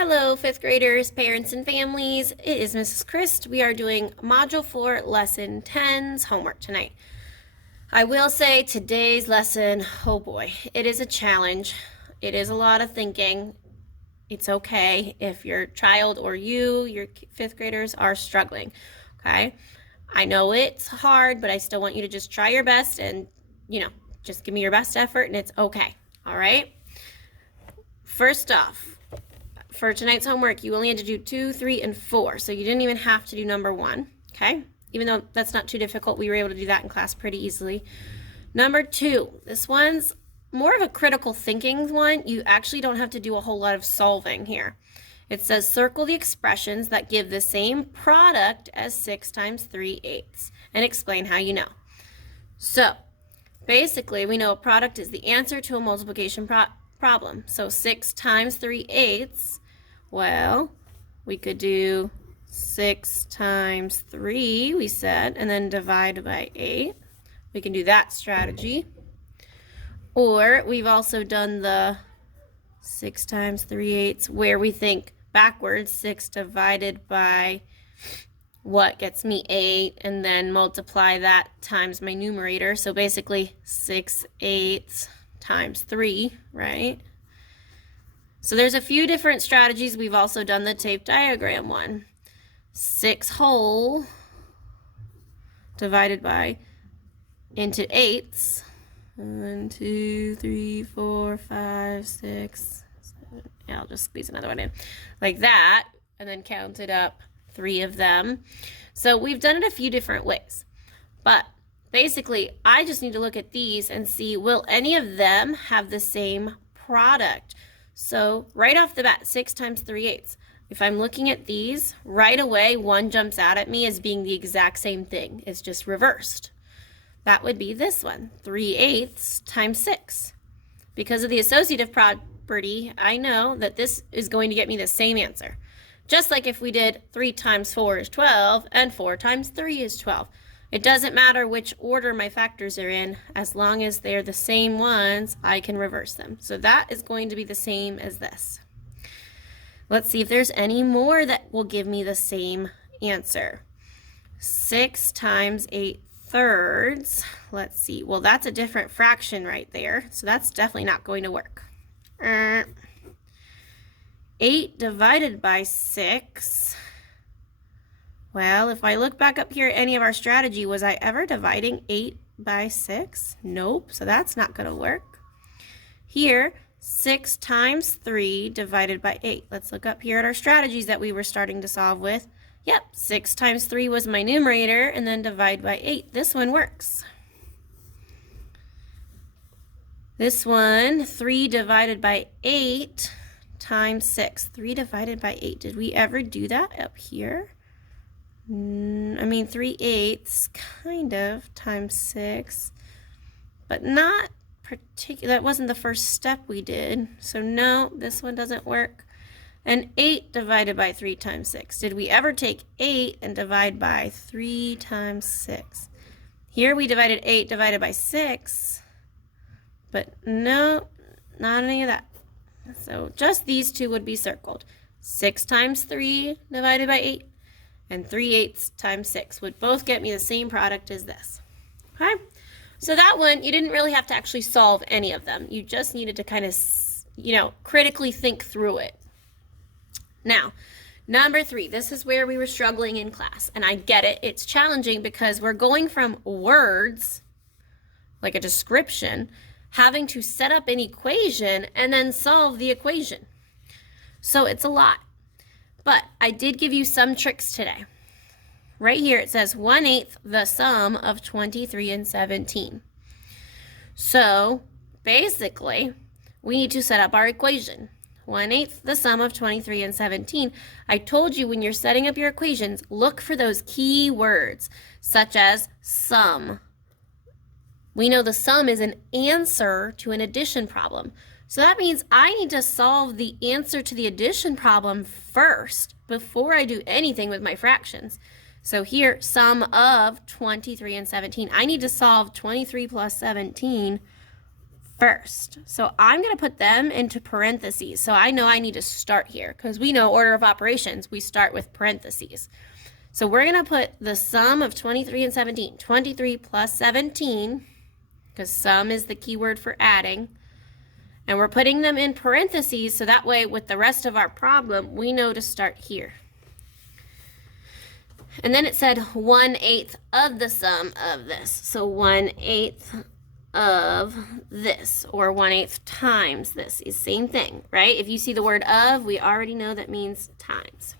Hello, fifth graders, parents, and families. It is Mrs. Christ. We are doing Module 4, Lesson 10's homework tonight. I will say today's lesson, oh boy, it is a challenge. It is a lot of thinking. It's okay if your child or your fifth graders are struggling, okay? I know it's hard, but I still want you to just try your best and, just give me your best effort and it's okay, all right? First off, for tonight's homework, you only had to do 2, 3, and 4, so you didn't even have to do number 1, okay? Even though that's not too difficult, we were able to do that in class pretty easily. Number 2, this one's more of a critical thinking one. You actually don't have to do a whole lot of solving here. It says circle the expressions that give the same product as 6 times 3/8 and explain how you know. So basically, we know a product is the answer to a multiplication problem. So 6 times 3/8, well, we could do 6 times 3, we said, and then divide by 8. We can do that strategy. Or we've also done the 6 times 3/8 where we think backwards, 6 divided by what gets me 8, and then multiply that times my numerator. So basically 6/8 times 3, right? So there's a few different strategies. We've also done the tape diagram one. 6 whole divided by into 8s. 1, 2, 3, 4, 5, 6, 7. Yeah, I'll just squeeze another one in like that, and then count it up 3 of them. So we've done it a few different ways, but basically I just need to look at these and see, will any of them have the same product? So right off the bat, 6 times 3/8. If I'm looking at these, right away one jumps out at me as being the exact same thing. It's just reversed. That would be this one, 3/8 times 6. Because of the associative property, I know that this is going to get me the same answer. Just like if we did 3 times 4 is 12 and 4 times 3 is 12. It doesn't matter which order my factors are in, as long as they're the same ones, I can reverse them. So that is going to be the same as this. Let's see if there's any more that will give me the same answer. 6 times 8/3. Let's see. Well, that's a different fraction right there, so that's definitely not going to work. 8 divided by 6. Well, if I look back up here at any of our strategy, was I ever dividing 8 by 6? Nope, so that's not going to work. Here, 6 times 3 divided by 8. Let's look up here at our strategies that we were starting to solve with. Yep, 6 times 3 was my numerator, and then divide by 8. This one works. This one, 3 divided by 8 times 6. 3 divided by 8. Did we ever do that up here? 3/8 kind of times 6, but not particular. That wasn't the first step we did, so no, this one doesn't work. And 8 divided by 3 times 6. Did we ever take 8 and divide by 3 times 6? Here we divided 8 divided by 6, but no, not any of that. So just these two would be circled. 6 times 3 divided by 8 and 3/8 times 6 would both get me the same product as this. Okay? So that one, you didn't really have to actually solve any of them. You just needed to kind of, critically think through it. Now, number 3, this is where we were struggling in class. And I get it. It's challenging because we're going from words, like a description, having to set up an equation and then solve the equation. So it's a lot. But I did give you some tricks today. Right here it says 1/8 the sum of 23 and 17. So basically, we need to set up our equation. 1/8 the sum of 23 and 17. I told you when you're setting up your equations, look for those key words, such as sum. We know the sum is an answer to an addition problem. So that means I need to solve the answer to the addition problem first before I do anything with my fractions. So here, sum of 23 and 17. I need to solve 23 plus 17 first. So I'm going to put them into parentheses. So I know I need to start here because we know order of operations, we start with parentheses. So we're going to put the sum of 23 and 17. 23 plus 17, because sum is the key word for adding. And we're putting them in parentheses so that way with the rest of our problem, we know to start here. And then it said 1/8 of the sum of this. So 1/8 of this, or 1/8 times this is same thing, right? If you see the word of, we already know that means times.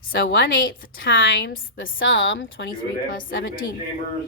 So 1/8 times the sum, 23 plus 17.